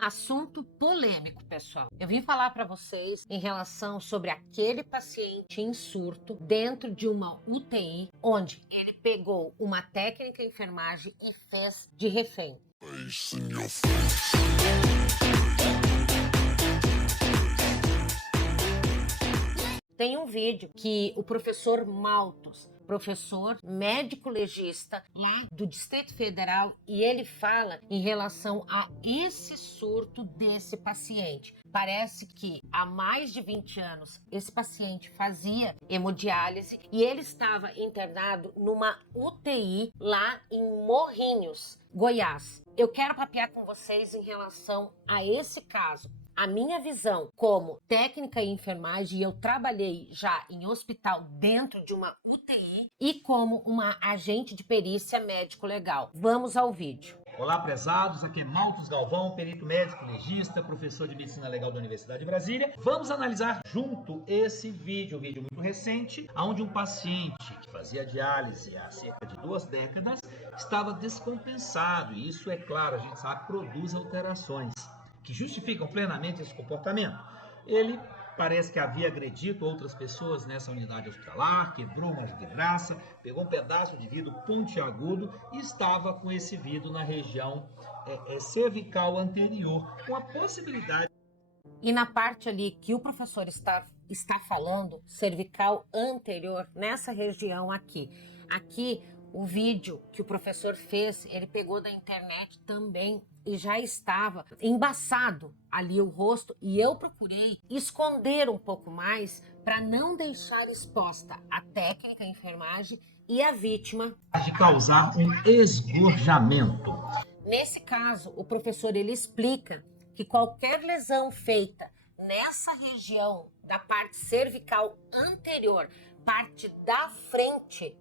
Assunto polêmico, pessoal. Eu vim falar para vocês em relação sobre aquele paciente em surto dentro de uma UTI, onde ele pegou uma técnica de enfermagem e fez de refém. Tem um vídeo que o professor Maltos, professor médico legista lá do Distrito Federal, e ele fala em relação a esse surto desse paciente. Parece que há mais de 20 anos esse paciente fazia hemodiálise e ele estava internado numa UTI lá em Morrinhos, Goiás. Eu quero papear com vocês em relação a esse caso. A minha visão como técnica em enfermagem, eu trabalhei já em hospital dentro de uma UTI e como uma agente de perícia médico-legal. Vamos ao vídeo. Olá, prezados, aqui é Maltos Galvão, perito médico legista, professor de Medicina Legal da Universidade de Brasília. Vamos analisar junto esse vídeo, um vídeo muito recente, onde um paciente que fazia diálise há cerca de 2 décadas estava descompensado, e isso, é claro, a gente sabe, produz alterações que justificam plenamente esse comportamento. Ele parece que havia agredido outras pessoas nessa unidade hospitalar, quebrou uma vidraça, pegou um pedaço de vidro pontiagudo e estava com esse vidro na região cervical anterior, com a possibilidade... E na parte ali que o professor está falando, cervical anterior, nessa região aqui. Aqui, o vídeo que o professor fez, ele pegou da internet também e já estava embaçado ali o rosto, e eu procurei esconder um pouco mais para não deixar exposta a técnica, a enfermagem e a vítima de causar um esgorjamento. Nesse caso, o professor ele explica que qualquer lesão feita nessa região da parte cervical anterior, parte da frente,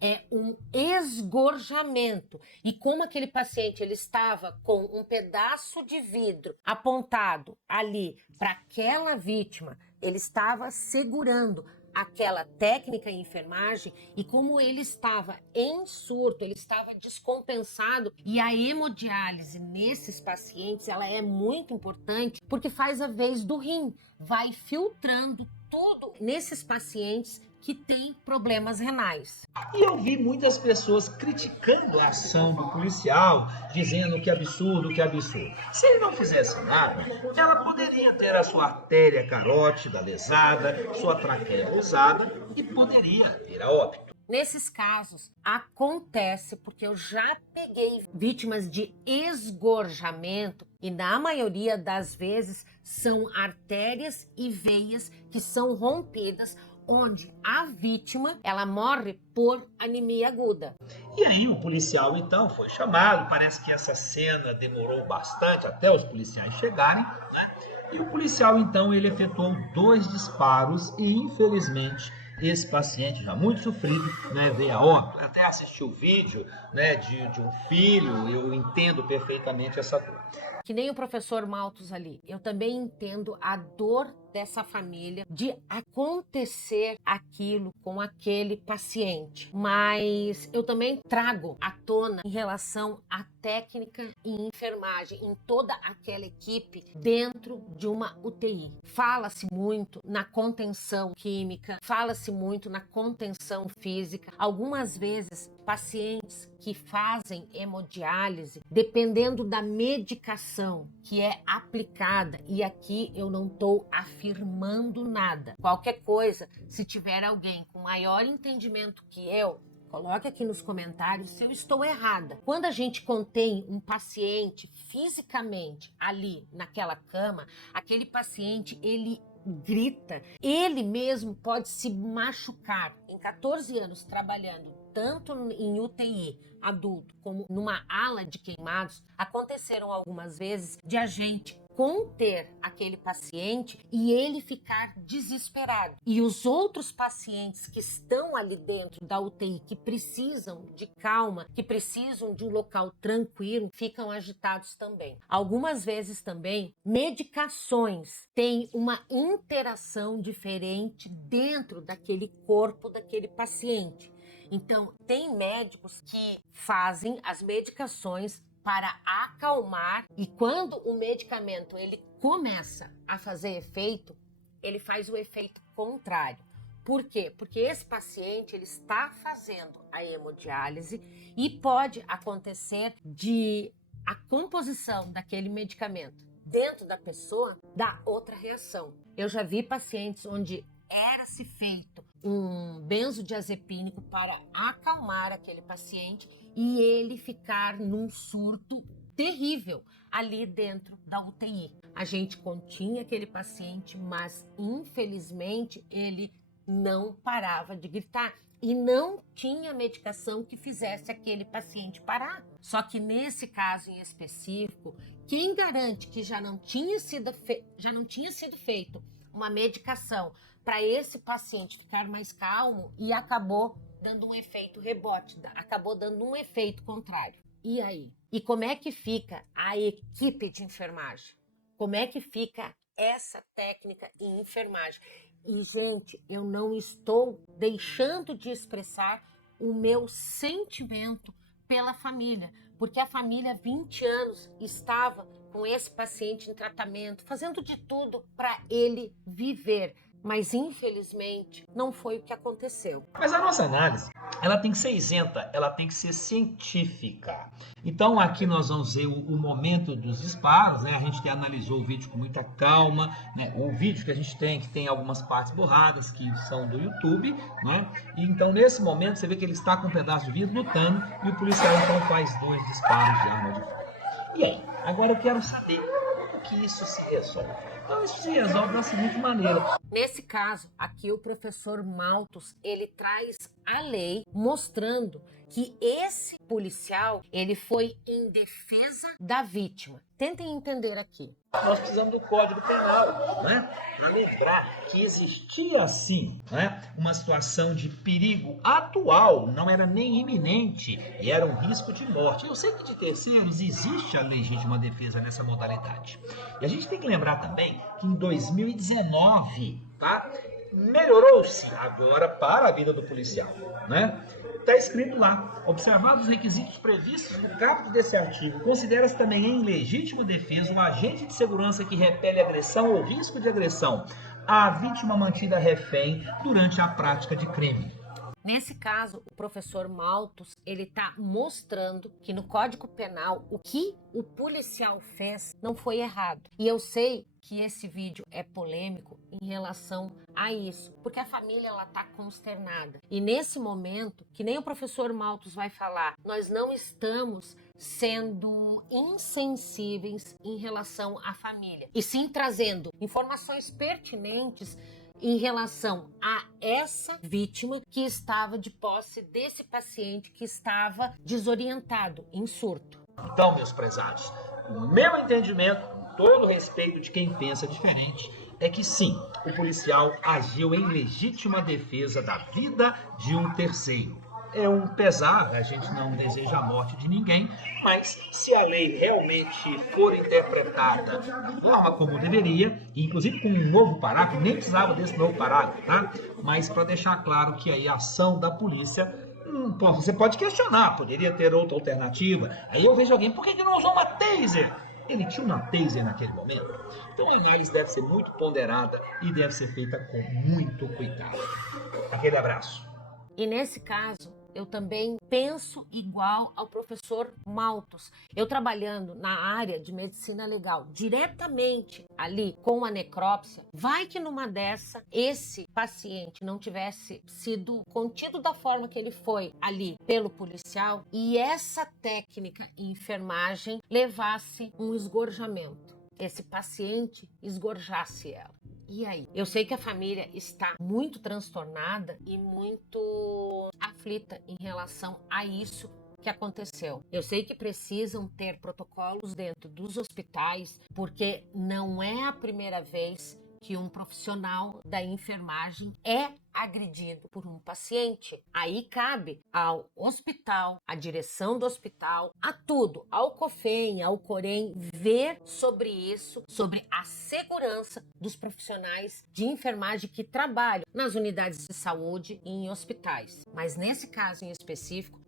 é um esgorjamento. E como aquele paciente ele estava com um pedaço de vidro apontado ali para aquela vítima, ele estava segurando aquela técnica em enfermagem, e como ele estava em surto, ele estava descompensado, e a hemodiálise nesses pacientes, ela é muito importante porque faz a vez do rim, vai filtrando tudo nesses pacientes que têm problemas renais. E eu vi muitas pessoas criticando a ação do policial, dizendo que absurdo, que absurdo. Se ele não fizesse nada, ela poderia ter a sua artéria carótida lesada, sua traqueia lesada e poderia vir a óbito. Nesses casos, acontece porque eu já peguei vítimas de esgorjamento e na maioria das vezes são artérias e veias que são rompidas, onde a vítima, ela morre por anemia aguda. E aí o policial então foi chamado, parece que essa cena demorou bastante até os policiais chegarem, né? E o policial então ele efetuou 2 disparos e infelizmente esse paciente já muito sofrido, né, veio a óbito. Até assisti o vídeo, né, de um filho, eu entendo perfeitamente essa dor. Que nem o professor Maltos ali, eu também entendo a dor dessa família de acontecer aquilo com aquele paciente, mas eu também trago à tona em relação à técnica e enfermagem em toda aquela equipe dentro de uma UTI. Fala-se muito na contenção química, fala-se muito na contenção física. Algumas vezes pacientes que fazem hemodiálise, dependendo da medicação que é aplicada, e aqui eu não estou afirmando nada. Qualquer coisa, se tiver alguém com maior entendimento que eu, coloque aqui nos comentários se eu estou errada. Quando a gente contém um paciente fisicamente ali naquela cama, aquele paciente, ele grita, ele mesmo pode se machucar. Em 14 anos trabalhando tanto em UTI adulto como numa ala de queimados, aconteceram algumas vezes de a gente conter aquele paciente e ele ficar desesperado. E os outros pacientes que estão ali dentro da UTI, que precisam de calma, que precisam de um local tranquilo, ficam agitados também. Algumas vezes também, medicações têm uma interação diferente dentro daquele corpo daquele paciente. Então, tem médicos que fazem as medicações para acalmar, e quando o medicamento ele começa a fazer efeito, ele faz o efeito contrário. Por quê? Porque esse paciente ele está fazendo a hemodiálise e pode acontecer de a composição daquele medicamento dentro da pessoa dar outra reação. Eu já vi pacientes onde era-se feito um benzodiazepínico para acalmar aquele paciente e ele ficar num surto terrível ali dentro da UTI. A gente continha aquele paciente, mas infelizmente ele não parava de gritar e não tinha medicação que fizesse aquele paciente parar. Só que nesse caso em específico, quem garante que já não tinha sido feito uma medicação para esse paciente ficar mais calmo e acabou dando um efeito rebote, acabou dando um efeito contrário. E aí? E como é que fica a equipe de enfermagem? Como é que fica essa técnica em enfermagem? E, gente, eu não estou deixando de expressar o meu sentimento pela família, porque a família há 20 anos estava com esse paciente em tratamento, fazendo de tudo para ele viver. Mas, infelizmente, não foi o que aconteceu. Mas a nossa análise, ela tem que ser isenta, ela tem que ser científica. Então aqui nós vamos ver o momento dos disparos, né? A gente analisou o vídeo com muita calma, né? O vídeo que a gente tem, que tem algumas partes borradas, que são do YouTube, né? E então nesse momento você vê que ele está com um pedaço de vidro lutando e o policial então faz 2 disparos de arma de fogo. E aí? Agora eu quero saber como que isso se resolve. Então isso se resolve da seguinte maneira. Nesse caso, aqui o professor Malthus, ele traz a lei mostrando que esse policial, ele foi em defesa da vítima. Tentem entender aqui. Nós precisamos do Código Penal, né? Para lembrar que existia sim, né? Uma situação de perigo atual, não era nem iminente e era um risco de morte. Eu sei que de terceiros existe a legítima defesa nessa modalidade. E a gente tem que lembrar também que em 2019, tá? Melhorou-se agora para a vida do policial, né? Está escrito lá, observados os requisitos previstos no caput desse artigo, considera-se também em legítima defesa um agente de segurança que repele agressão ou risco de agressão à vítima mantida refém durante a prática de crime. Nesse caso, o professor Malthus, ele está mostrando que no Código Penal o que o policial fez não foi errado. E eu sei que esse vídeo é polêmico em relação a isso, porque a família ela está consternada. E nesse momento, que nem o professor Malthus vai falar, nós não estamos sendo insensíveis em relação à família, e sim trazendo informações pertinentes em relação a essa vítima que estava de posse desse paciente que estava desorientado, em surto. Então, meus prezados, o meu entendimento, com todo respeito de quem pensa diferente, é que sim, o policial agiu em legítima defesa da vida de um terceiro. É um pesar, a gente não deseja a morte de ninguém, mas se a lei realmente for interpretada da forma como deveria, inclusive com um novo parágrafo, nem precisava desse novo parágrafo, tá? Mas para deixar claro que aí a ação da polícia, você pode questionar, poderia ter outra alternativa. Aí eu vejo alguém, por que não usou uma taser? Ele tinha uma taser naquele momento. Então a análise deve ser muito ponderada e deve ser feita com muito cuidado. Aquele abraço. E nesse caso, eu também penso igual ao professor Malthus. Eu trabalhando na área de medicina legal, diretamente ali com a necrópsia, vai que numa dessa, esse paciente não tivesse sido contido da forma que ele foi ali pelo policial e essa técnica em enfermagem levasse um esgorjamento. Esse paciente esgorjasse ela. E aí? Eu sei que a família está muito transtornada e muito aflita em relação a isso que aconteceu. Eu sei que precisam ter protocolos dentro dos hospitais, porque não é a primeira vez que um profissional da enfermagem é agredido por um paciente. Aí cabe ao hospital, à direção do hospital, a tudo, ao COFEM, ao COREM, ver sobre isso, sobre a segurança dos profissionais de enfermagem que trabalham nas unidades de saúde e em hospitais. Mas nesse caso em específico,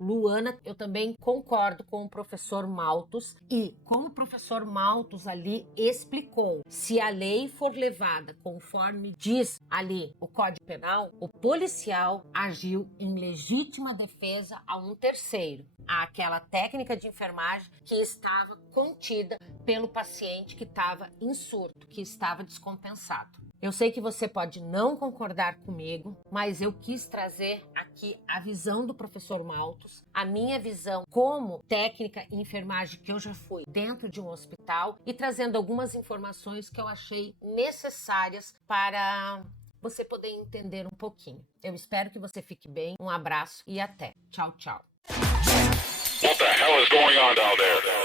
Luana, eu também concordo com o professor Malthus e como o professor Malthus ali explicou, se a lei for levada conforme diz ali o Código Penal, o policial agiu em legítima defesa a um terceiro, àquela técnica de enfermagem que estava contida pelo paciente que estava em surto, que estava descompensado. Eu sei que você pode não concordar comigo, mas eu quis trazer aqui a visão do professor Malthus, a minha visão como técnica em enfermagem que eu já fui dentro de um hospital e trazendo algumas informações que eu achei necessárias para você poder entender um pouquinho. Eu espero que você fique bem, um abraço e até. Tchau, tchau. What the hell is going on down there?